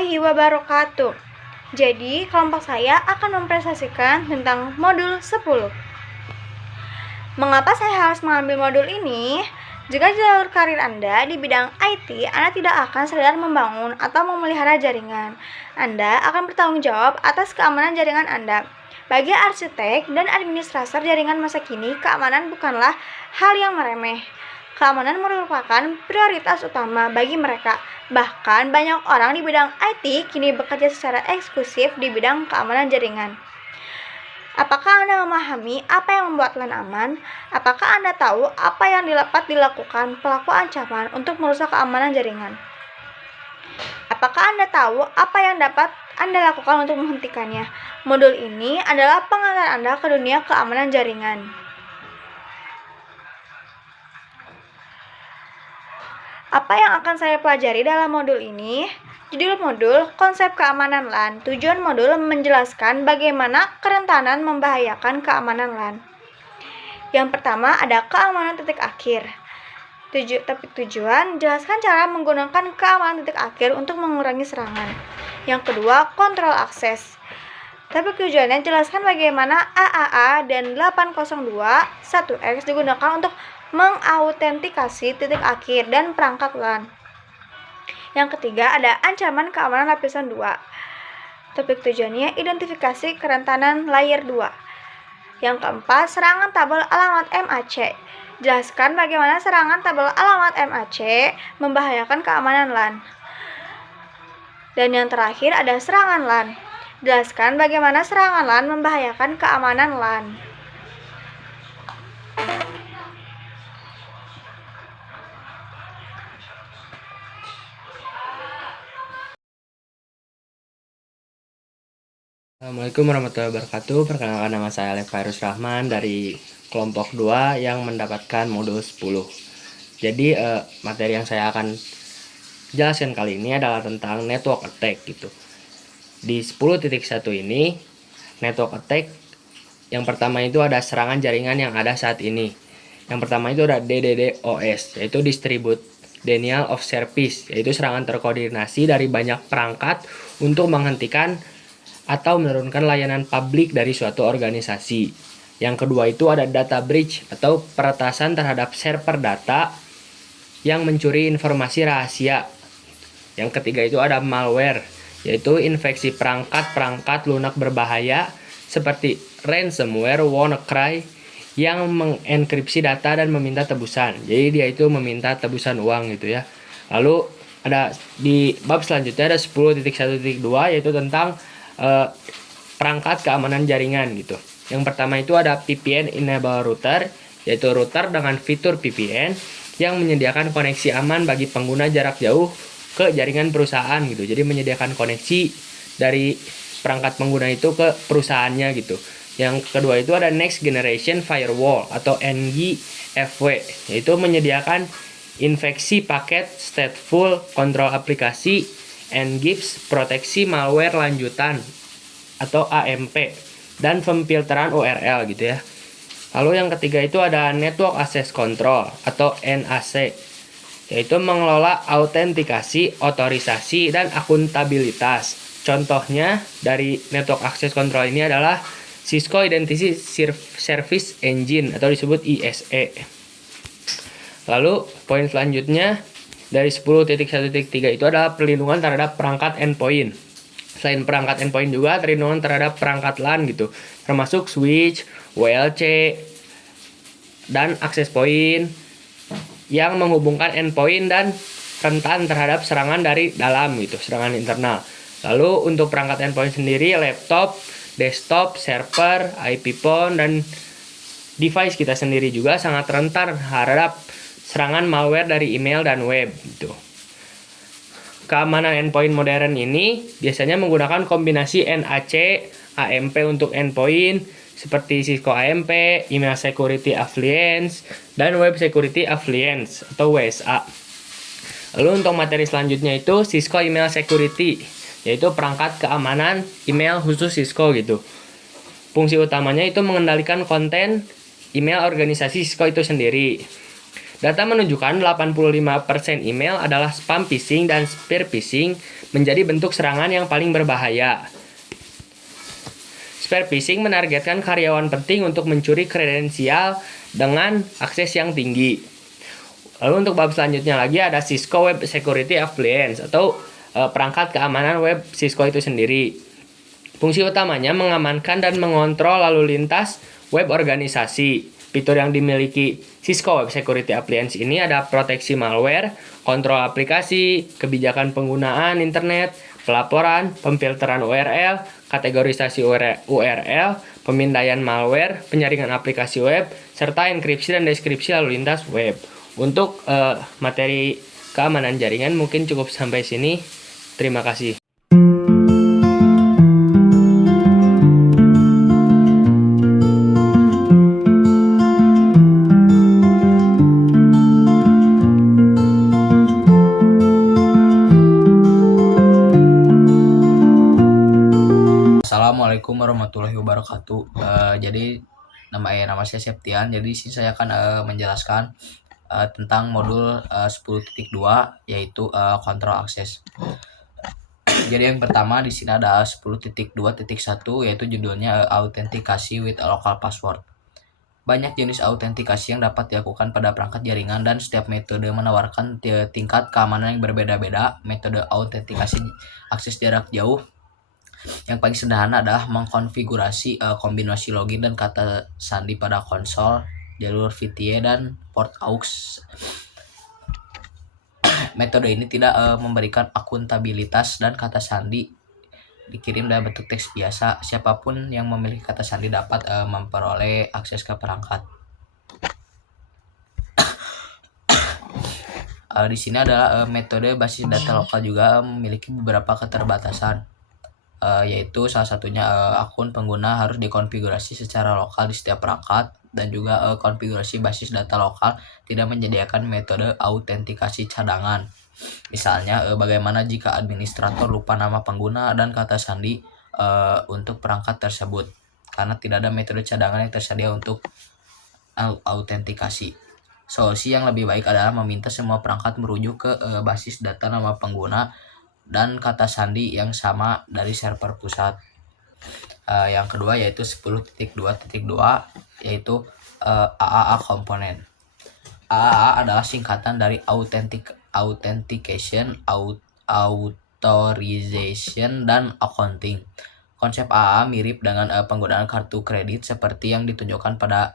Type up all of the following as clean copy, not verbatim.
warahmatullahi wabarakatuh. Jadi, kelompok saya akan mempresentasikan tentang modul 10. Mengapa saya harus mengambil modul ini? Jika jalur karir Anda di bidang IT, Anda tidak akan sekedar membangun atau memelihara jaringan. Anda akan bertanggung jawab atas keamanan jaringan Anda. Bagi arsitek dan administrator jaringan masa kini, keamanan bukanlah hal yang meremeh. Keamanan merupakan prioritas utama bagi mereka. Bahkan banyak orang di bidang IT kini bekerja secara eksklusif di bidang keamanan jaringan. Apakah Anda memahami apa yang membuat LAN aman? Apakah Anda tahu apa yang dapat dilakukan pelaku ancaman untuk merusak keamanan jaringan? Apakah Anda tahu apa yang dapat Anda lakukan untuk menghentikannya? Modul ini adalah pengantar Anda ke dunia keamanan jaringan. Apa yang akan saya pelajari dalam modul ini? Judul modul, konsep keamanan LAN. Tujuan modul menjelaskan bagaimana kerentanan membahayakan keamanan LAN. Yang pertama ada keamanan titik akhir. Tujuan, jelaskan cara menggunakan keamanan titik akhir untuk mengurangi serangan. Yang kedua, kontrol akses. Tapi tujuannya jelaskan bagaimana AAA dan 802.1x digunakan untuk mengautentikasi titik akhir dan perangkat LAN. Yang ketiga ada ancaman keamanan lapisan 2. Topik tujuannya identifikasi kerentanan layer 2. Yang keempat serangan tabel alamat MAC. Jelaskan bagaimana serangan tabel alamat MAC membahayakan keamanan LAN. Dan yang terakhir ada serangan LAN. Jelaskan bagaimana serangan LAN membahayakan keamanan LAN. Assalamualaikum warahmatullahi wabarakatuh. Perkenalkan, nama saya Levirus Rahman dari kelompok 2 yang mendapatkan modul 10. Jadi materi yang saya akan jelaskan kali ini adalah tentang network attack gitu. Di 10.1 ini network attack yang pertama itu ada serangan jaringan yang ada saat ini. Yang pertama itu ada DDoS, yaitu Distributed Denial of Service, yaitu serangan terkoordinasi dari banyak perangkat untuk menghentikan atau menurunkan layanan publik dari suatu organisasi. Yang kedua itu ada data breach atau peretasan terhadap server data yang mencuri informasi rahasia. Yang ketiga itu ada malware, yaitu infeksi perangkat-perangkat lunak berbahaya seperti ransomware, WannaCry yang mengenkripsi data dan meminta tebusan. Jadi dia itu meminta tebusan uang gitu ya. Lalu ada di bab selanjutnya ada 10.1.2 yaitu tentang perangkat keamanan jaringan gitu. Yang pertama itu ada VPN Enable Router, yaitu router dengan fitur VPN yang menyediakan koneksi aman bagi pengguna jarak jauh ke jaringan perusahaan gitu. Jadi menyediakan koneksi dari perangkat pengguna itu ke perusahaannya gitu. Yang kedua itu ada Next Generation Firewall atau NGFW, yaitu menyediakan infeksi paket stateful kontrol aplikasi NGIPS, proteksi malware lanjutan atau AMP, dan pemfilteran URL gitu ya. Lalu yang ketiga itu ada Network Access Control atau NAC, yaitu mengelola autentikasi, otorisasi, dan akuntabilitas. Contohnya dari Network Access Control ini adalah Cisco Identity Service Engine atau disebut ISE. Lalu poin selanjutnya dari 10.1.3 itu adalah perlindungan terhadap perangkat endpoint. Selain perangkat endpoint juga perlindungan terhadap perangkat LAN gitu, termasuk switch, WLC, dan access point yang menghubungkan endpoint dan rentan terhadap serangan dari dalam gitu, serangan internal. Lalu untuk perangkat endpoint sendiri, laptop, desktop, server, IP phone, dan device kita sendiri juga sangat rentan terhadap serangan malware dari email dan web gitu. Keamanan endpoint modern ini biasanya menggunakan kombinasi NAC, AMP untuk endpoint seperti Cisco AMP, Email Security Appliance, dan Web Security Appliance atau WSA. Lalu untuk materi selanjutnya itu Cisco Email Security, yaitu perangkat keamanan email khusus Cisco gitu. Fungsi utamanya itu mengendalikan konten email organisasi Cisco itu sendiri. Data menunjukkan 85% email adalah spam phishing dan spear phishing menjadi bentuk serangan yang paling berbahaya. Spear phishing menargetkan karyawan penting untuk mencuri kredensial dengan akses yang tinggi. Lalu untuk bab selanjutnya lagi ada Cisco Web Security Appliance atau perangkat keamanan web Cisco itu sendiri. Fungsi utamanya mengamankan dan mengontrol lalu lintas web organisasi. Fitur yang dimiliki Cisco Web Security Appliance ini ada proteksi malware, kontrol aplikasi, kebijakan penggunaan internet, pelaporan, pemfilteran URL, kategorisasi URL, pemindaian malware, penyaringan aplikasi web, serta enkripsi dan deskripsi lalu lintas web. Untuk materi keamanan jaringan mungkin cukup sampai sini. Terima kasih. Assalamualaikum warahmatullahi wabarakatuh. Jadi nama saya Septian. Jadi sini saya akan menjelaskan tentang modul 10.2 yaitu kontrol akses. Jadi yang pertama di sini ada 10.2.1 yaitu judulnya autentikasi with a local password. Banyak jenis autentikasi yang dapat dilakukan pada perangkat jaringan dan setiap metode menawarkan tingkat keamanan yang berbeda-beda. Metode autentikasi akses jarak jauh yang paling sederhana adalah mengkonfigurasi kombinasi login dan kata sandi pada konsol, jalur VTE dan port aux. Metode ini tidak memberikan akuntabilitas dan kata sandi dikirim dalam bentuk teks biasa. Siapapun yang memiliki kata sandi dapat memperoleh akses ke perangkat. Di sini adalah metode basis data lokal juga memiliki beberapa keterbatasan. Yaitu salah satunya akun pengguna harus dikonfigurasi secara lokal di setiap perangkat, dan juga konfigurasi basis data lokal tidak menyediakan metode autentikasi cadangan. Misalnya bagaimana jika administrator lupa nama pengguna dan kata sandi untuk perangkat tersebut, karena tidak ada metode cadangan yang tersedia untuk autentikasi. Solusi yang lebih baik adalah meminta semua perangkat merujuk ke basis data nama pengguna dan kata sandi yang sama dari server pusat. Yang kedua yaitu 10.2.2 yaitu AAA komponen. AAA adalah singkatan dari authentication, authorization, dan accounting. Konsep AAA mirip dengan penggunaan kartu kredit seperti yang ditunjukkan pada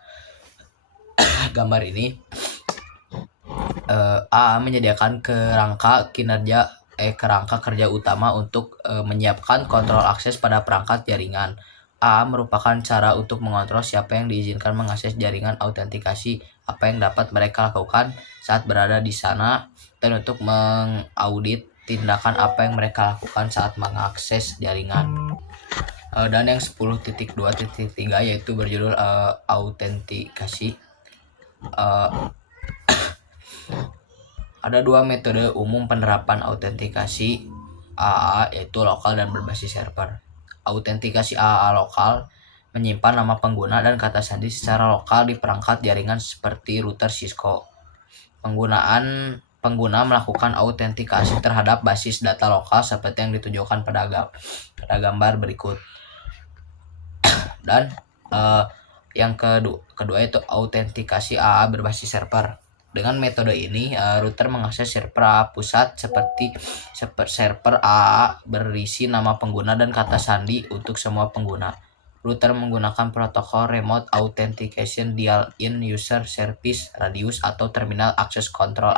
gambar ini. AAA menyediakan kerangka kerja utama untuk menyiapkan kontrol akses pada perangkat jaringan. A merupakan cara untuk mengontrol siapa yang diizinkan mengakses jaringan autentikasi, apa yang dapat mereka lakukan saat berada di sana, dan untuk mengaudit tindakan apa yang mereka lakukan saat mengakses jaringan. Dan yang 10.2.3 yaitu berjudul autentikasi. Ada dua metode umum penerapan autentikasi AAA yaitu lokal dan berbasis server. Autentikasi AAA lokal menyimpan nama pengguna dan kata sandi secara lokal di perangkat jaringan seperti router Cisco. Pengguna melakukan autentikasi terhadap basis data lokal seperti yang ditunjukkan pada gambar berikut. Dan yang kedua itu autentikasi AAA berbasis server. Dengan metode ini, router mengakses server AA pusat seperti server AA berisi nama pengguna dan kata sandi untuk semua pengguna. Router menggunakan protokol Remote Authentication Dial-in User Service Radius atau Terminal Access Control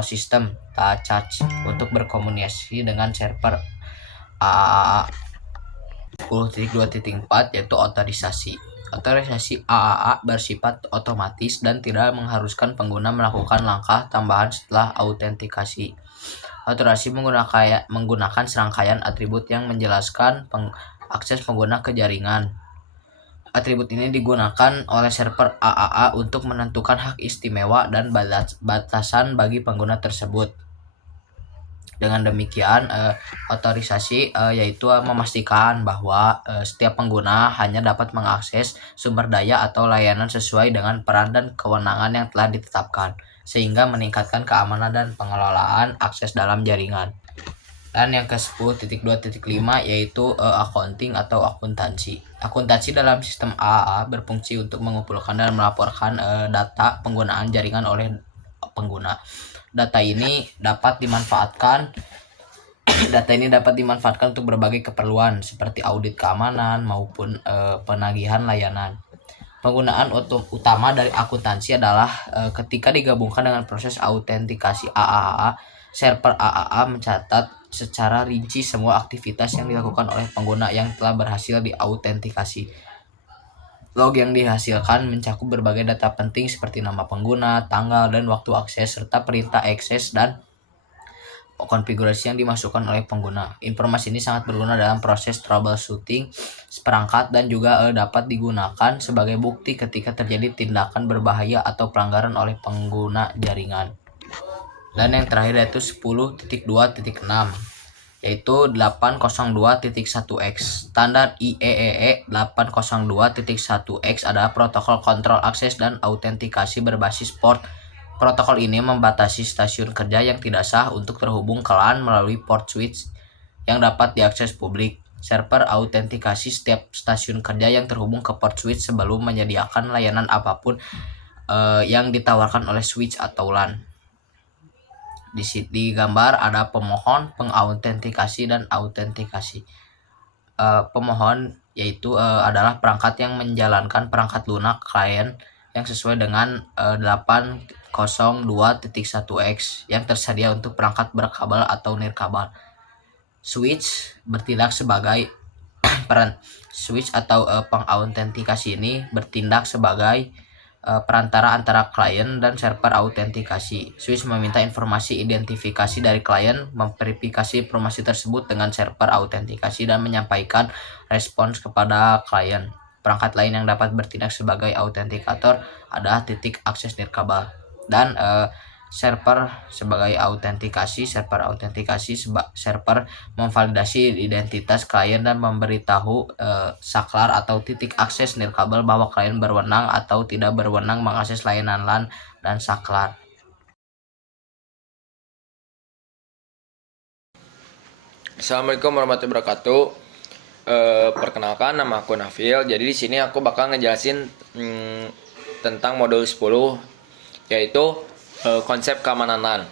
System (TACACS) untuk berkomunikasi dengan server AA. 10.2.4 yaitu otorisasi. Otorisasi AAA bersifat otomatis dan tidak mengharuskan pengguna melakukan langkah tambahan setelah autentikasi. Otorisasi menggunakan serangkaian atribut yang menjelaskan akses pengguna ke jaringan. Atribut ini digunakan oleh server AAA untuk menentukan hak istimewa dan batasan bagi pengguna tersebut. Dengan demikian, otorisasi yaitu memastikan bahwa setiap pengguna hanya dapat mengakses sumber daya atau layanan sesuai dengan peran dan kewenangan yang telah ditetapkan, sehingga meningkatkan keamanan dan pengelolaan akses dalam jaringan. Dan yang ke-10.2.5 yaitu accounting atau akuntansi. Akuntansi dalam sistem AAA berfungsi untuk mengumpulkan dan melaporkan data penggunaan jaringan oleh pengguna. Data ini dapat dimanfaatkan untuk berbagai keperluan seperti audit keamanan maupun penagihan layanan. Penggunaan utama dari akuntansi adalah ketika digabungkan dengan proses autentikasi AAA, server AAA mencatat secara rinci semua aktivitas yang dilakukan oleh pengguna yang telah berhasil diautentikasi. Log yang dihasilkan mencakup berbagai data penting seperti nama pengguna, tanggal dan waktu akses, serta perintah akses dan konfigurasi yang dimasukkan oleh pengguna. Informasi ini sangat berguna dalam proses troubleshooting perangkat dan juga dapat digunakan sebagai bukti ketika terjadi tindakan berbahaya atau pelanggaran oleh pengguna jaringan. Dan yang terakhir yaitu 10.2.6 yaitu 802.1x. Standar IEEE 802.1x adalah protokol kontrol akses dan autentikasi berbasis port. Protokol ini membatasi stasiun kerja yang tidak sah untuk terhubung ke LAN melalui port switch yang dapat diakses publik. Server autentikasi setiap stasiun kerja yang terhubung ke port switch sebelum menyediakan layanan apapun yang ditawarkan oleh switch atau LAN. Di gambar ada pemohon, pengautentikasi, dan autentikasi. Pemohon yaitu adalah perangkat yang menjalankan perangkat lunak klien yang sesuai dengan 802.1x yang tersedia untuk perangkat berkabel atau nirkabel. Switch bertindak sebagai switch atau pengautentikasi ini bertindak sebagai perantara antara klien dan server autentikasi. Switch meminta informasi identifikasi dari klien, memverifikasi informasi tersebut dengan server autentikasi dan menyampaikan respons kepada klien. Perangkat lain yang dapat bertindak sebagai autentikator adalah titik akses nirkabel dan server sebagai server memvalidasi identitas klien dan memberitahu saklar atau titik akses nirkabel bahwa klien berwenang atau tidak berwenang mengakses layanan LAN dan saklar. Assalamualaikum warahmatullahi wabarakatuh. Perkenalkan, nama aku Nafil. Jadi di sini aku bakal ngejelasin tentang modul 10 yaitu konsep keamanan LAN.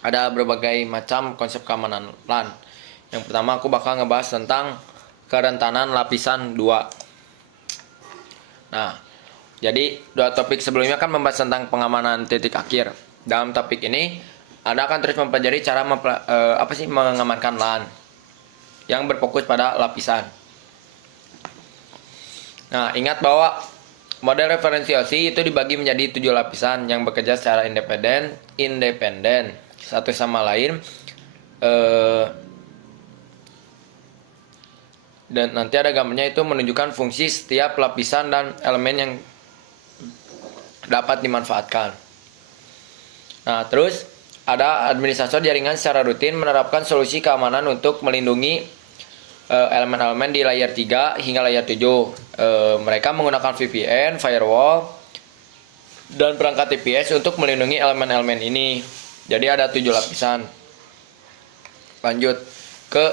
Ada berbagai macam konsep keamanan LAN. Yang pertama aku bakal ngebahas tentang kerentanan lapisan 2. Nah, jadi dua topik sebelumnya kan membahas tentang pengamanan titik akhir. Dalam topik ini, Anda akan terus mempelajari cara mengamankan LAN yang berfokus pada lapisan. Nah, ingat bahwa model referensiasi itu dibagi menjadi 7 lapisan yang bekerja secara independen satu sama lain, dan nanti ada gambarnya itu menunjukkan fungsi setiap lapisan dan elemen yang dapat dimanfaatkan. Nah, terus ada administrator jaringan secara rutin menerapkan solusi keamanan untuk melindungi elemen-elemen di layer 3 hingga layer 7. Mereka menggunakan VPN, firewall, dan perangkat TPS untuk melindungi elemen-elemen ini. Jadi ada 7 lapisan. Lanjut ke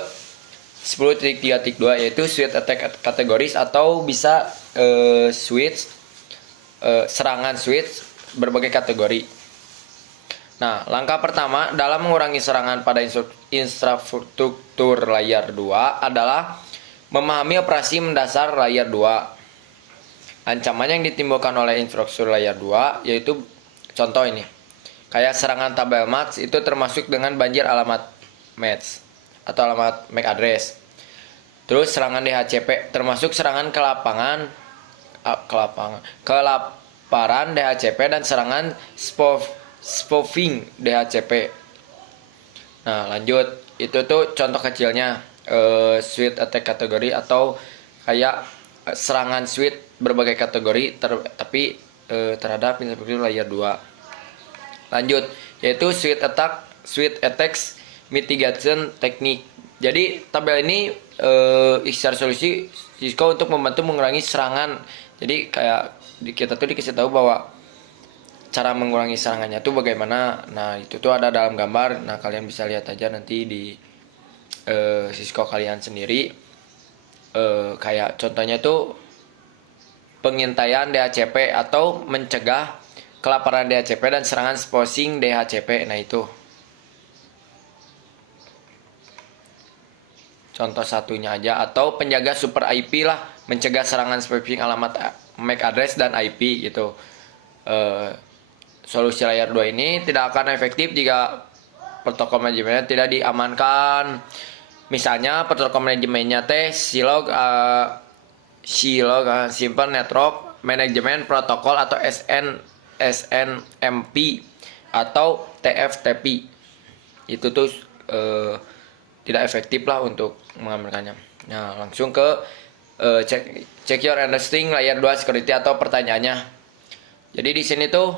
10.3.2 yaitu switch attack categories atau bisa serangan switch berbagai kategori. Nah, langkah pertama dalam mengurangi serangan pada infrastruktur layer 2 adalah memahami operasi mendasar layer 2. Ancaman yang ditimbulkan oleh infrastruktur layer 2 yaitu contoh ini. Kayak serangan tabel match itu termasuk dengan banjir alamat match atau alamat MAC address. Terus serangan DHCP termasuk serangan kelaparan DHCP dan serangan spoofing DHCP. Nah, lanjut, itu tuh contoh kecilnya switch attack kategori atau kayak serangan switch berbagai kategori terhadap infrastruktur layer 2. Lanjut, yaitu switch attack Sweet Attacks Mitigation Technique. Jadi tabel ini secara solusi Cisco untuk membantu mengurangi serangan. Jadi kayak kita tuh dikasih tahu bahwa cara mengurangi serangannya tuh bagaimana. Nah itu tuh ada dalam gambar. Nah kalian bisa lihat aja nanti di Cisco kalian sendiri. Kayak contohnya tuh pengintaian DHCP atau mencegah kelaparan DHCP dan serangan spousing DHCP. Nah itu contoh satunya aja. Atau penjaga super IP lah, mencegah serangan spousing alamat MAC address dan IP gitu. Solusi layar 2 ini tidak akan efektif jika protokol manajemennya tidak diamankan. Misalnya protokol manajemennya silog Simple Network Management Protocol atau SNMP atau TFTP. Itu tuh tidak efektif lah untuk mengamankannya. Nah, langsung ke check your understanding layer 2 security atau pertanyaannya. Jadi di sini tuh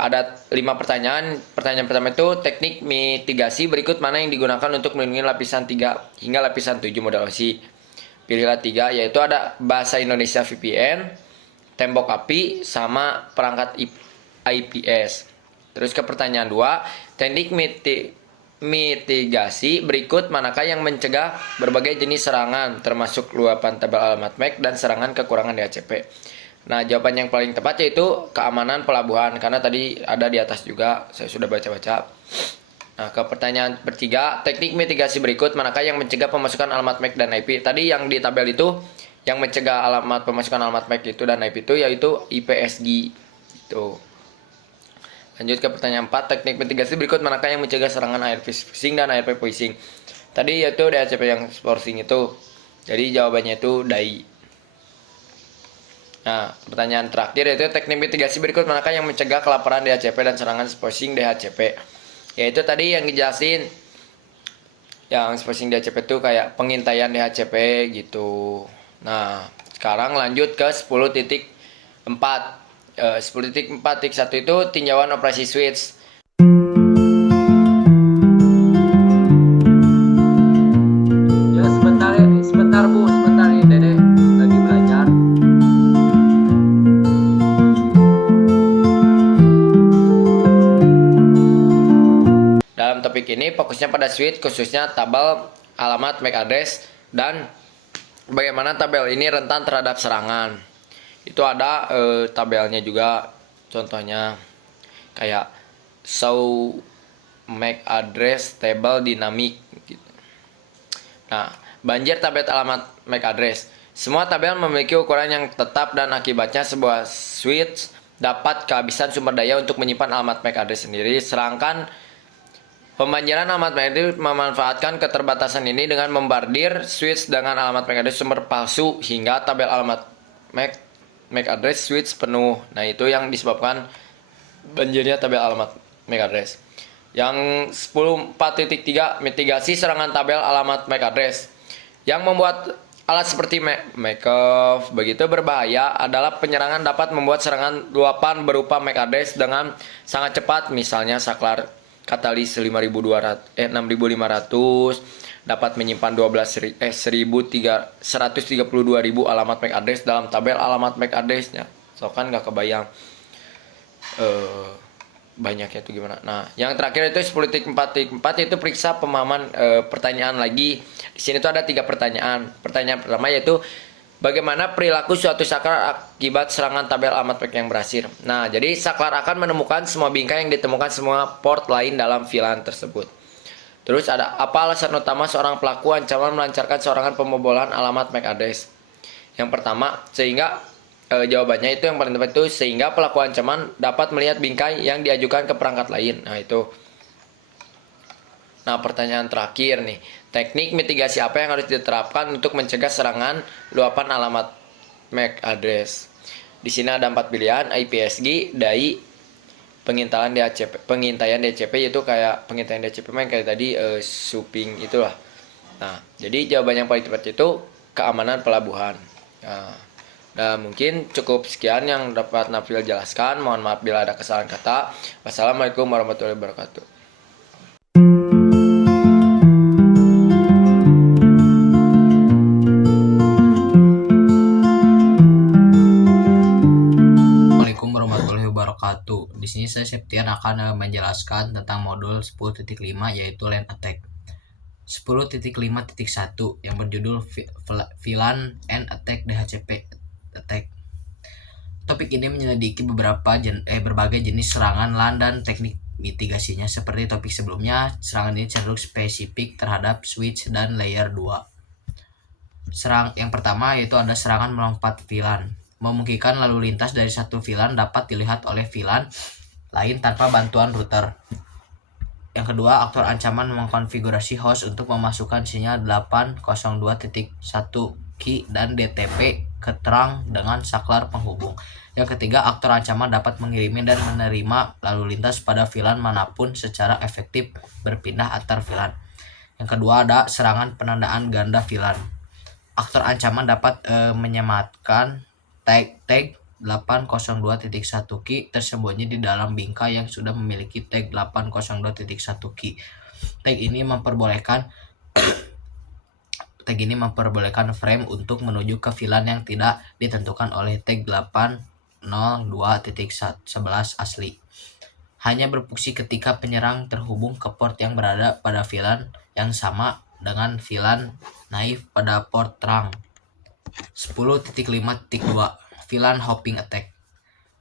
ada 5 pertanyaan. Pertanyaan pertama itu teknik mitigasi berikut mana yang digunakan untuk melindungi lapisan 3 hingga lapisan 7 model OSI. Pilihlah 3, yaitu ada bahasa Indonesia VPN, tembok API, sama perangkat IPS. Terus ke pertanyaan 2, teknik mitigasi berikut manakah yang mencegah berbagai jenis serangan termasuk luapan tabel alamat MAC dan serangan kekurangan DHCP. Nah, jawaban yang paling tepat yaitu keamanan pelabuhan, karena tadi ada di atas juga, saya sudah baca-baca. Nah, ke pertanyaan bertiga, teknik mitigasi berikut manakah yang mencegah pemasukan alamat MAC dan IP. Tadi yang di tabel itu, yang mencegah pemasukan alamat MAC itu dan IP itu yaitu IPSG. Itu. Lanjut ke pertanyaan 4, teknik mitigasi berikut manakah yang mencegah serangan ARP phishing dan ARP phishing. Tadi yaitu DHCP yang spousing itu. Jadi jawabannya itu DAI. Nah, pertanyaan terakhir yaitu teknik mitigasi berikut manakah yang mencegah kelaparan DHCP dan serangan spousing DHCP. Yaitu tadi yang dijelasin, yang spousing DHCP itu kayak pengintaian DHCP gitu. Nah, sekarang lanjut ke 10.4. 10.4.1 itu tinjauan operasi switch. Ya sebentar Bu, sebentar nih Dede lagi belajar. Dalam topik ini fokusnya pada switch, khususnya tabel alamat MAC address dan bagaimana tabel ini rentan terhadap serangan. Itu ada tabelnya juga, contohnya kayak show MAC address table dynamic gitu. Nah, banjir tabel alamat MAC address. Semua tabel memiliki ukuran yang tetap dan akibatnya sebuah switch dapat kehabisan sumber daya untuk menyimpan alamat MAC address sendiri. Serangkan pembanjiran alamat MAC address memanfaatkan keterbatasan ini dengan membardir switch dengan alamat MAC address sumber palsu hingga tabel alamat MAC address switch penuh. Nah, itu yang disebabkan banjirnya tabel alamat MAC address. Yang 10.4.3 mitigasi serangan tabel alamat MAC address. Yang membuat alat seperti MACoff begitu berbahaya adalah penyerangan dapat membuat serangan luapan berupa MAC address dengan sangat cepat, misalnya saklar katalis 6500 dapat menyimpan 132.000 alamat MAC address dalam tabel alamat MAC address-nya. So kan nggak kebayang banyaknya itu gimana. Nah, yang terakhir itu 10.4.4 itu periksa pemahaman pertanyaan lagi. Di sini tuh ada 3 pertanyaan. Pertanyaan pertama yaitu bagaimana perilaku suatu saklar akibat serangan tabel alamat MAC yang berhasil. Nah, jadi saklar akan menemukan semua bingkai yang ditemukan semua port lain dalam VLAN tersebut. Terus ada apa alasan utama seorang pelaku ancaman melancarkan serangan pembobolan alamat MAC address? Yang pertama, sehingga jawabannya itu yang paling tepat itu sehingga pelaku ancaman dapat melihat bingkai yang diajukan ke perangkat lain. Nah, itu. Nah, pertanyaan terakhir nih, teknik mitigasi apa yang harus diterapkan untuk mencegah serangan luapan alamat MAC address? Di sini ada 4 pilihan, IPSG, DAI, pengintaian DHCP yaitu kayak pengintaian DHCP yang kayak tadi shopping itulah. Nah, jadi jawaban yang paling tepat itu keamanan pelabuhan. Nah, mungkin cukup sekian yang dapat Nafil jelaskan. Mohon maaf bila ada kesalahan kata. Wassalamualaikum warahmatullahi wabarakatuh. Di sini saya Septian akan menjelaskan tentang modul 10.5 yaitu Land Attack. 10.5.1 yang berjudul VLAN and Attack DHCP Attack. Topik ini menyelidiki berbagai jenis serangan LAN dan teknik mitigasinya. Seperti topik sebelumnya, serangan ini cenderung spesifik terhadap switch dan layer 2. Yang pertama yaitu ada serangan melompat VLAN. Memungkinkan lalu lintas dari satu VLAN dapat dilihat oleh VLAN lain tanpa bantuan router. Yang kedua, aktor ancaman mengkonfigurasi host untuk memasukkan sinyal 802.1 key dan DTP ke terang dengan saklar penghubung. Yang ketiga, aktor ancaman dapat mengirimi dan menerima lalu lintas pada VLAN manapun secara efektif berpindah antar VLAN. Yang kedua, ada serangan penandaan ganda VLAN. Aktor ancaman dapat menyematkan tag 802.1 key tersembunyi di dalam bingkai yang sudah memiliki tag 802.1 key. Tag ini memperbolehkan frame untuk menuju ke VLAN yang tidak ditentukan oleh tag 802.11 asli. Hanya berfungsi ketika penyerang terhubung ke port yang berada pada VLAN yang sama dengan VLAN naif pada port terang. 10.5.2 VLAN Hopping Attack.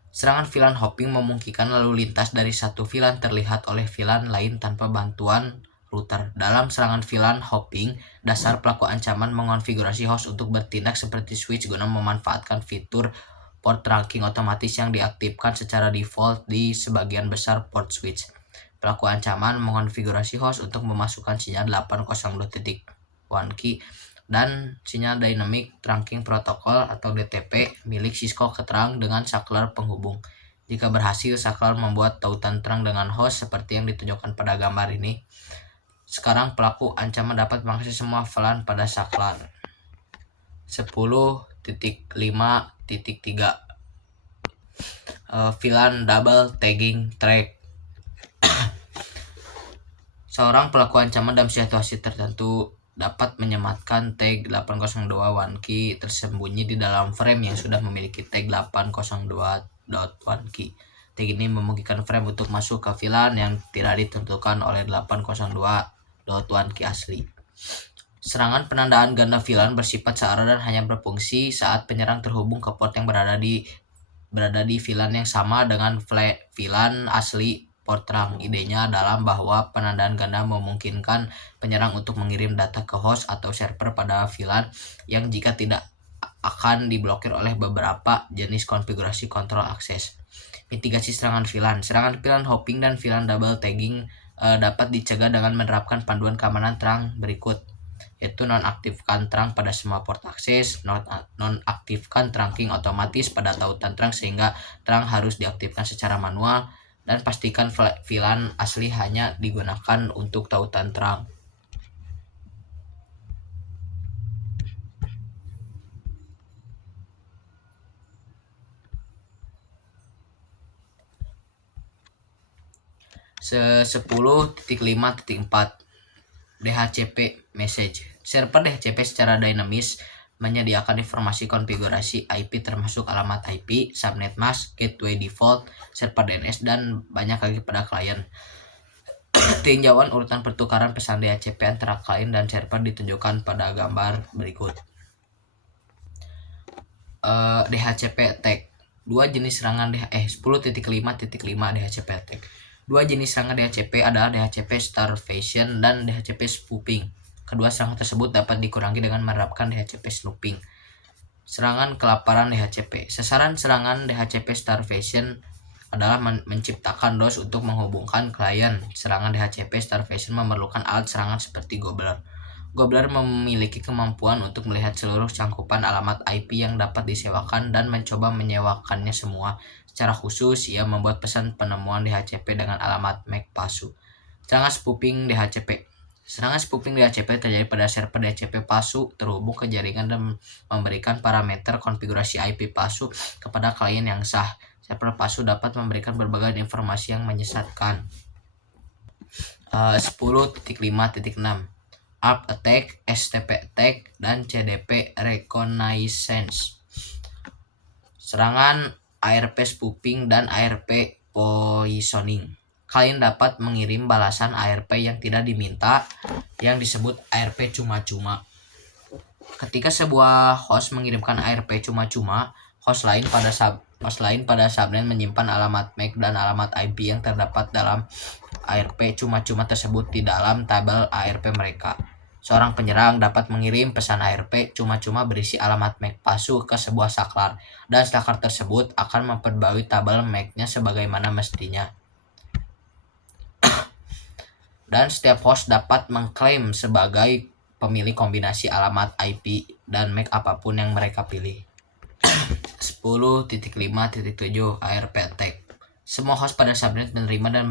Serangan VLAN hopping memungkinkan lalu lintas dari satu VLAN terlihat oleh VLAN lain tanpa bantuan router. Dalam serangan VLAN hopping, dasar pelaku ancaman mengonfigurasi host untuk bertindak seperti switch guna memanfaatkan fitur port trunking otomatis yang diaktifkan secara default di sebagian besar port switch. Pelaku ancaman mengonfigurasi host untuk memasukkan sinyal 802.1 key dan sinyal Dynamic Trunking Protocol atau DTP milik Cisco ke terang dengan saklar penghubung. Jika berhasil, saklar membuat tautan terang dengan host seperti yang ditunjukkan pada gambar ini. Sekarang pelaku ancaman dapat mengakses semua VLAN pada saklar. 10.5.3 VLAN Double Tagging Track. Seorang pelaku ancaman dalam situasi tertentu dapat menyematkan tag 802.1 key tersembunyi di dalam frame yang sudah memiliki tag 802.1 key. Tag ini memungkinkan frame untuk masuk ke VLAN yang tidak ditentukan oleh 802.1 key asli. Serangan penandaan ganda VLAN bersifat searah dan hanya berfungsi saat penyerang terhubung ke port yang berada di VLAN yang sama dengan VLAN asli port terang. Idenya adalah bahwa penandaan ganda memungkinkan penyerang untuk mengirim data ke host atau server pada VLAN yang jika tidak akan diblokir oleh beberapa jenis konfigurasi kontrol akses. Mitigasi serangan VLAN. Serangan VLAN hopping dan VLAN double tagging dapat dicegah dengan menerapkan panduan keamanan terang berikut, yaitu nonaktifkan terang pada semua port akses, nonaktifkan trunking otomatis pada tautan terang sehingga terang harus diaktifkan secara manual, dan pastikan VLAN asli hanya digunakan untuk tautan terang. Se10.5.4 DHCP Message. Server DHCP secara dinamis menyediakan informasi konfigurasi IP termasuk alamat IP, subnet mask, gateway default, server DNS, dan banyak lagi pada klien. Tinjauan urutan pertukaran pesan DHCP antara klien dan server ditunjukkan pada gambar berikut. DHCP Attack. 10.5.5 DHCP Attack. Dua jenis serangan DHCP adalah DHCP Starvation dan DHCP Spoofing. Kedua serangan tersebut dapat dikurangi dengan menerapkan DHCP Snooping. Serangan kelaparan DHCP. Sasaran serangan DHCP Starvation adalah menciptakan DOS untuk menghubungkan klien. Serangan DHCP Starvation memerlukan alat serangan seperti Gobbler. Gobbler memiliki kemampuan untuk melihat seluruh cangkupan alamat IP yang dapat disewakan dan mencoba menyewakannya semua. Secara khusus, ia membuat pesan penemuan DHCP dengan alamat MAC palsu. Serangan spoofing DHCP. Serangan spoofing DHCP terjadi pada server DHCP palsu terhubung ke jaringan dan memberikan parameter konfigurasi IP palsu kepada klien yang sah. Server palsu dapat memberikan berbagai informasi yang menyesatkan. 10.5.6 ARP Attack, STP Attack, dan CDP Reconnaissance. Serangan ARP Spoofing dan ARP poisoning. Kalian dapat mengirim balasan ARP yang tidak diminta yang disebut ARP cuma-cuma. Ketika sebuah host mengirimkan ARP cuma-cuma, host lain pada subnet menyimpan alamat MAC dan alamat IP yang terdapat dalam ARP cuma-cuma tersebut di dalam tabel ARP mereka. Seorang penyerang dapat mengirim pesan ARP cuma-cuma berisi alamat MAC palsu ke sebuah saklar, dan saklar tersebut akan memperbarui tabel MAC-nya sebagaimana mestinya. Dan setiap host dapat mengklaim sebagai pemilik kombinasi alamat IP dan MAC apapun yang mereka pilih. 10.5.7 ARP attack. Semua host pada subnet menerima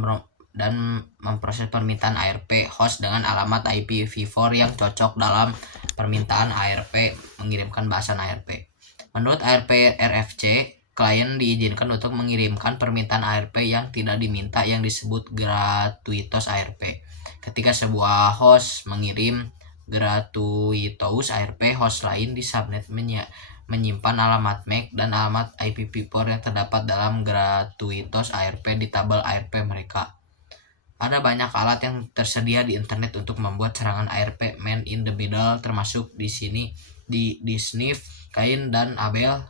dan memproses permintaan ARP host dengan alamat IPv4 yang cocok dalam permintaan ARP mengirimkan bahasan ARP. Menurut ARP RFC, klien diizinkan untuk mengirimkan permintaan ARP yang tidak diminta yang disebut gratuitos ARP. Ketika sebuah host mengirim gratuitos ARP, host lain di subnet menyimpan alamat MAC dan alamat IPv4 yang terdapat dalam gratuitos ARP di tabel ARP mereka. Ada banyak alat yang tersedia di internet untuk membuat serangan ARP man in the middle, termasuk di sini di Sniff, Cain dan Abel,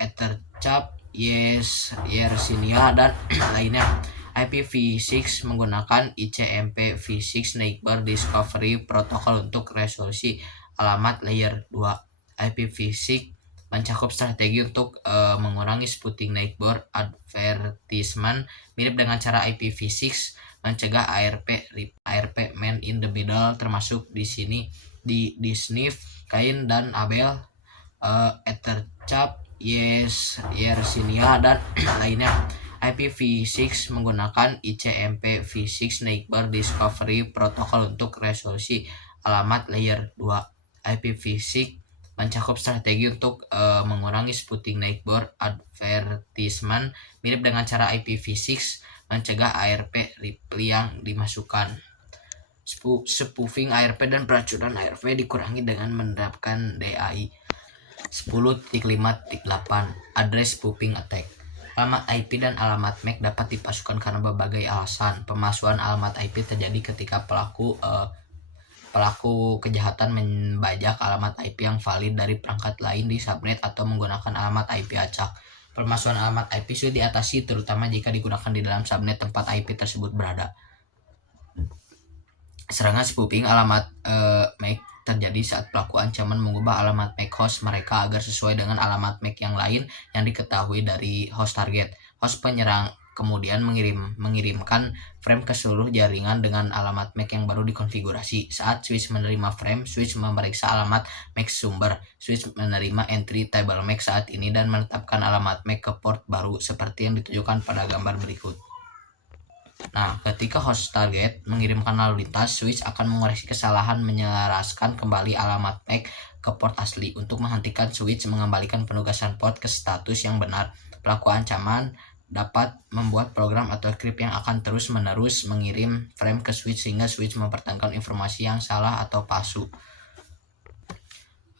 Etherchap, Yersinia dan lainnya. IPv6 menggunakan ICMP v6 Neighbor Discovery Protocol untuk resolusi alamat layer 2. IPv6 mencakup strategi untuk mengurangi spooking neighbor advertisement mirip dengan cara IPv6 mencegah ARP man in the middle, termasuk di sini di Sniff, Cain dan Abel, Etherchap, Yersinia dan lainnya. IPv6 menggunakan ICMP v6 Neighbor Discovery Protocol untuk resolusi alamat layer 2. IPv6 mencakup strategi untuk mengurangi spooking neighbor advertisement mirip dengan cara IPv6 mencegah ARP reply yang dimasukkan. Spoofing ARP dan peracunan ARP dikurangi dengan menerapkan DAI. 10.5.8 Address Spoofing Attack. Alamat IP dan alamat MAC dapat dipalsukan karena berbagai alasan. Pemalsuan alamat IP terjadi ketika pelaku kejahatan membajak alamat IP yang valid dari perangkat lain di subnet atau menggunakan alamat IP acak. Pemalsuan alamat IP sulit diatasi, terutama jika digunakan di dalam subnet tempat IP tersebut berada. Serangan spoofing alamat MAC terjadi saat pelaku ancaman mengubah alamat MAC host mereka agar sesuai dengan alamat MAC yang lain yang diketahui dari host target. Host penyerang kemudian mengirimkan frame ke seluruh jaringan dengan alamat MAC yang baru dikonfigurasi. Saat switch menerima frame, switch memeriksa alamat MAC sumber. Switch menerima entry table MAC saat ini dan menetapkan alamat MAC ke port baru seperti yang ditunjukkan pada gambar berikut. Nah, ketika host target mengirimkan lalu lintas, switch akan mengoreksi kesalahan menyelaraskan kembali alamat MAC ke port asli. Untuk menghentikan switch mengembalikan penugasan port ke status yang benar, pelaku ancaman dapat membuat program atau script yang akan terus-menerus mengirim frame ke switch sehingga switch mempertahankan informasi yang salah atau palsu.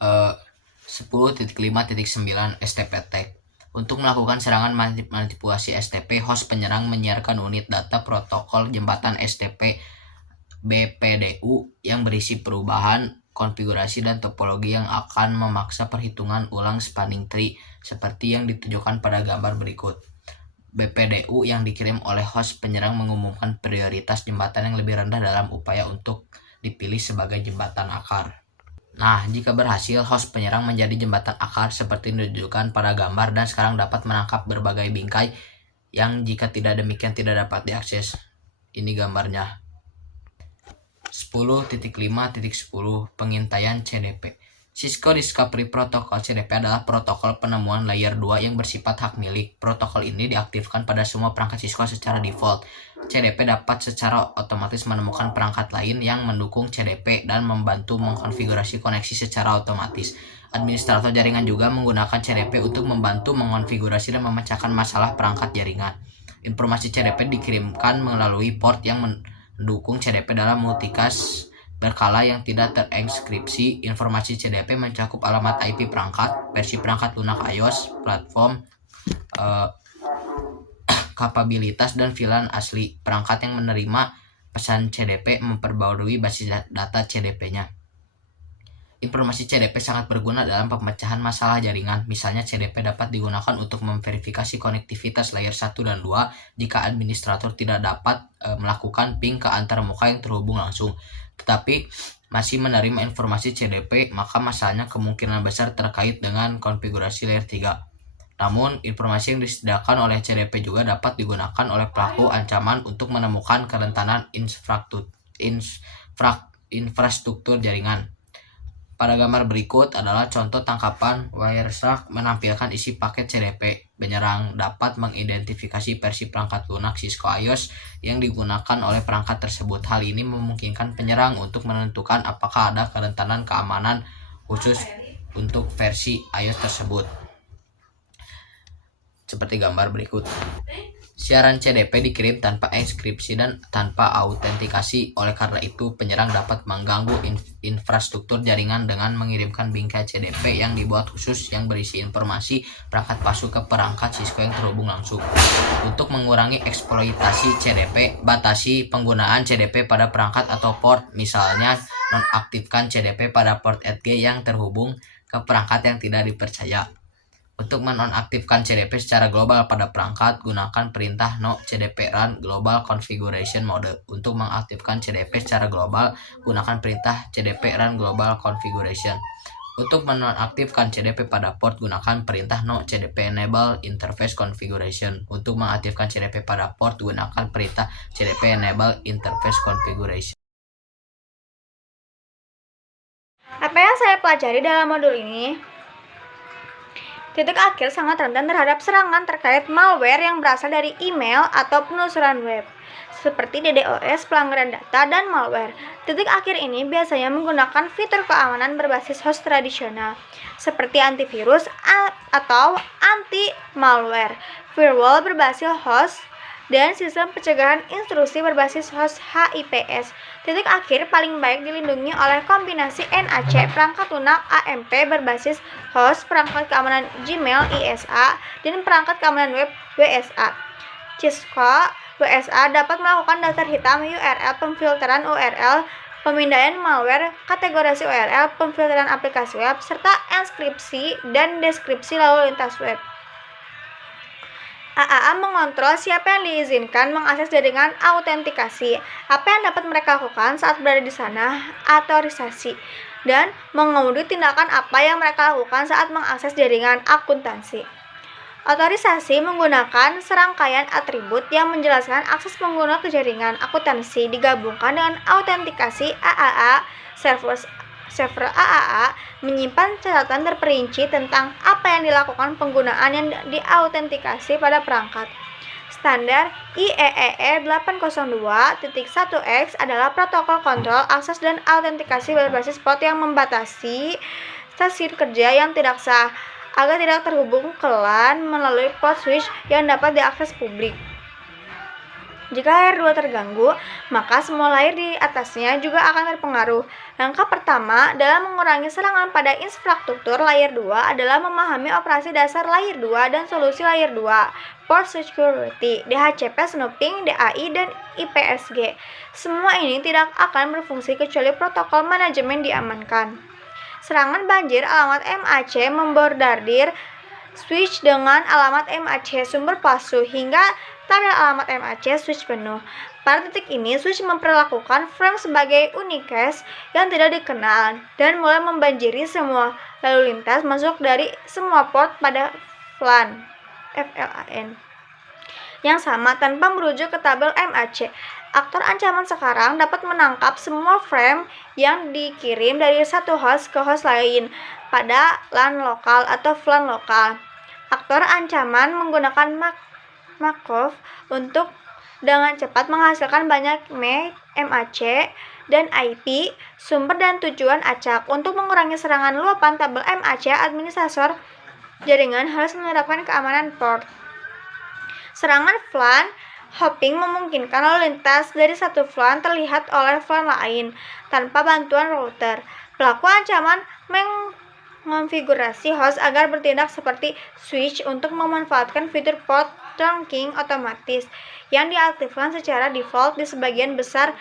10.5.9 STP Attack. Untuk melakukan serangan manipulasi STP, host penyerang menyiarkan unit data protokol jembatan STP BPDU yang berisi perubahan konfigurasi dan topologi yang akan memaksa perhitungan ulang spanning tree seperti yang ditunjukkan pada gambar berikut. BPDU yang dikirim oleh host penyerang mengumumkan prioritas jembatan yang lebih rendah dalam upaya untuk dipilih sebagai jembatan akar. Nah, jika berhasil, host penyerang menjadi jembatan akar seperti yang ditunjukkan pada gambar dan sekarang dapat menangkap berbagai bingkai yang jika tidak demikian tidak dapat diakses. Ini gambarnya. 10.5.10 Pengintaian CDP. Cisco Discovery Protocol CDP adalah protokol penemuan layer 2 yang bersifat hak milik. Protokol ini diaktifkan pada semua perangkat Cisco secara default. CDP dapat secara otomatis menemukan perangkat lain yang mendukung CDP dan membantu mengkonfigurasi koneksi secara otomatis. Administrator jaringan juga menggunakan CDP untuk membantu mengonfigurasi dan memecahkan masalah perangkat jaringan. Informasi CDP dikirimkan melalui port yang mendukung CDP dalam multicast berkala yang tidak terenkripsi. Informasi CDP mencakup alamat IP perangkat, versi perangkat lunak iOS, platform, kapabilitas dan VLAN asli. Perangkat yang menerima pesan CDP memperbarui basis data CDP-nya. Informasi CDP sangat berguna dalam pemecahan masalah jaringan. Misalnya CDP dapat digunakan untuk memverifikasi konektivitas layer 1 dan 2 jika administrator tidak dapat melakukan ping ke antarmuka yang terhubung langsung, tetapi masih menerima informasi CDP, maka masalahnya kemungkinan besar terkait dengan konfigurasi layer 3. Namun, informasi yang disediakan oleh CDP juga dapat digunakan oleh pelaku ancaman untuk menemukan kerentanan infrastruktur jaringan. Pada gambar berikut adalah contoh tangkapan Wireshark menampilkan isi paket CDP. Penyerang dapat mengidentifikasi versi perangkat lunak Cisco IOS yang digunakan oleh perangkat tersebut. Hal ini memungkinkan penyerang untuk menentukan apakah ada kerentanan keamanan khusus untuk versi iOS tersebut. Seperti gambar berikut. Siaran CDP dikirim tanpa enkripsi dan tanpa autentikasi. Oleh karena itu, penyerang dapat mengganggu infrastruktur jaringan dengan mengirimkan bingkai CDP yang dibuat khusus yang berisi informasi perangkat palsu ke perangkat Cisco yang terhubung langsung. Untuk mengurangi eksploitasi CDP, batasi penggunaan CDP pada perangkat atau port. Misalnya, nonaktifkan CDP pada port Edge yang terhubung ke perangkat yang tidak dipercaya. Untuk menonaktifkan CDP secara global pada perangkat, gunakan perintah no CDP run global configuration mode. Untuk mengaktifkan CDP secara global, gunakan perintah CDP run global configuration. Untuk menonaktifkan CDP pada port, gunakan perintah no CDP enable interface configuration. Untuk mengaktifkan CDP pada port, gunakan perintah CDP enable interface configuration. Apa yang saya pelajari dalam modul ini? Titik akhir sangat rentan terhadap serangan terkait malware yang berasal dari email atau penelusuran web, seperti DDoS, pelanggaran data, dan malware. Titik akhir ini biasanya menggunakan fitur keamanan berbasis host tradisional, seperti antivirus atau anti-malware, firewall berbasis host, dan sistem pencegahan intrusi berbasis host HIPS. Titik akhir paling baik dilindungi oleh kombinasi NAC, perangkat lunak AMP berbasis host, perangkat keamanan Gmail ISA, dan perangkat keamanan web WSA. Cisco WSA dapat melakukan daftar hitam URL, pemfilteran URL, pemindaian malware, kategorisi URL, pemfilteran aplikasi web, serta enskripsi dan deskripsi lalu lintas web. AAA mengontrol siapa yang diizinkan mengakses jaringan autentikasi, apa yang dapat mereka lakukan saat berada di sana, otorisasi, dan mengaudit tindakan apa yang mereka lakukan saat mengakses jaringan akuntansi. Otorisasi menggunakan serangkaian atribut yang menjelaskan akses pengguna ke jaringan akuntansi digabungkan dengan autentikasi. AAA server AAA menyimpan catatan terperinci tentang apa yang dilakukan penggunaan yang diautentikasi pada perangkat. Standar IEEE 802.1x adalah protokol kontrol akses dan autentikasi berbasis port yang membatasi stasiun kerja yang tidak sah agar tidak terhubung ke LAN melalui port switch yang dapat diakses publik. Jika layer 2 terganggu, maka semua layer di atasnya juga akan terpengaruh. Langkah pertama dalam mengurangi serangan pada infrastruktur layer 2 adalah memahami operasi dasar layer 2 dan solusi layer 2, port security, DHCP, snooping, DAI, dan IPSG. Semua ini tidak akan berfungsi kecuali protokol manajemen diamankan. Serangan banjir alamat MAC membordardir switch dengan alamat MAC sumber palsu hingga tabel alamat MAC switch penuh. Pada titik ini, switch memperlakukan frame sebagai unicast yang tidak dikenal dan mulai membanjiri semua lalu lintas masuk dari semua port pada FLAN yang sama tanpa merujuk ke tabel MAC. Aktor ancaman sekarang dapat menangkap semua frame yang dikirim dari satu host ke host lain pada LAN lokal atau FLAN lokal. Aktor ancaman menggunakan Markov untuk dengan cepat menghasilkan banyak MAC dan IP, sumber dan tujuan acak. Untuk mengurangi serangan luapan tabel MAC, administrator jaringan harus menerapkan keamanan port. Serangan FLAN hopping memungkinkan lalu lintas dari satu FLAN terlihat oleh FLAN lain tanpa bantuan router. Pelaku ancaman mengonfigurasi host agar bertindak seperti switch untuk memanfaatkan fitur port trunking otomatis yang diaktifkan secara default di sebagian besar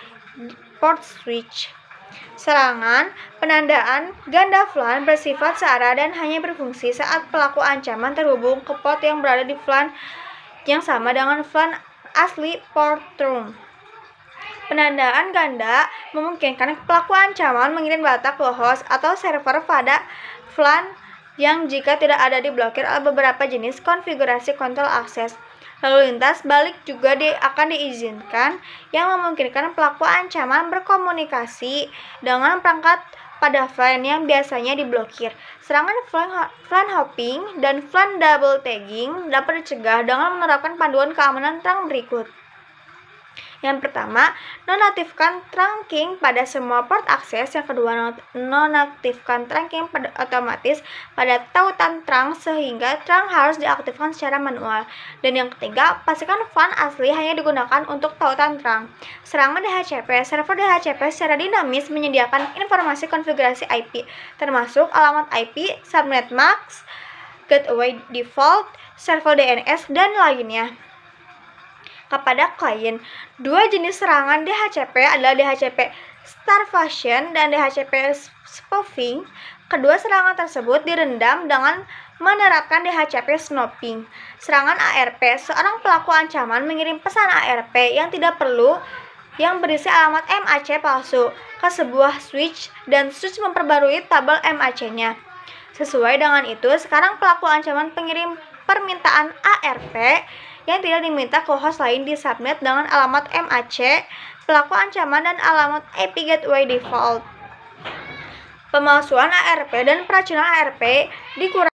port switch. Serangan penandaan ganda VLAN bersifat searah dan hanya berfungsi saat pelaku ancaman terhubung ke port yang berada di VLAN yang sama dengan VLAN asli port room. Penandaan ganda memungkinkan pelaku ancaman mengirim data ke host atau server pada VLAN yang jika tidak ada diblokir oleh beberapa jenis konfigurasi kontrol akses. Lalu lintas balik juga akan diizinkan yang memungkinkan pelaku ancaman berkomunikasi dengan perangkat pada VLAN yang biasanya diblokir. Serangan VLAN hopping dan VLAN double tagging dapat dicegah dengan menerapkan panduan keamanan terang berikut. Yang pertama, nonaktifkan trunking pada semua port akses. Yang kedua, nonaktifkan trunking otomatis pada tautan trunk sehingga trunk harus diaktifkan secara manual. Dan yang ketiga, pastikan VLAN asli hanya digunakan untuk tautan trunk. Serangan DHCP. Server DHCP secara dinamis menyediakan informasi konfigurasi IP, termasuk alamat IP, subnet mask, gateway default, server DNS, dan lainnya kepada klien. Dua jenis serangan DHCP adalah DHCP starvation dan DHCP spoofing. Kedua serangan tersebut direndam dengan menerapkan DHCP snooping. Serangan ARP. Seorang pelaku ancaman mengirim pesan ARP yang tidak perlu yang berisi alamat MAC palsu ke sebuah switch dan switch memperbarui tabel MAC-nya. Sesuai dengan itu, sekarang pelaku ancaman pengirim permintaan ARP yang tidak diminta ke host lain di subnet dengan alamat MAC, pelaku ancaman, dan alamat IP gateway default. Pemalsuan ARP dan peracunan ARP dikurangi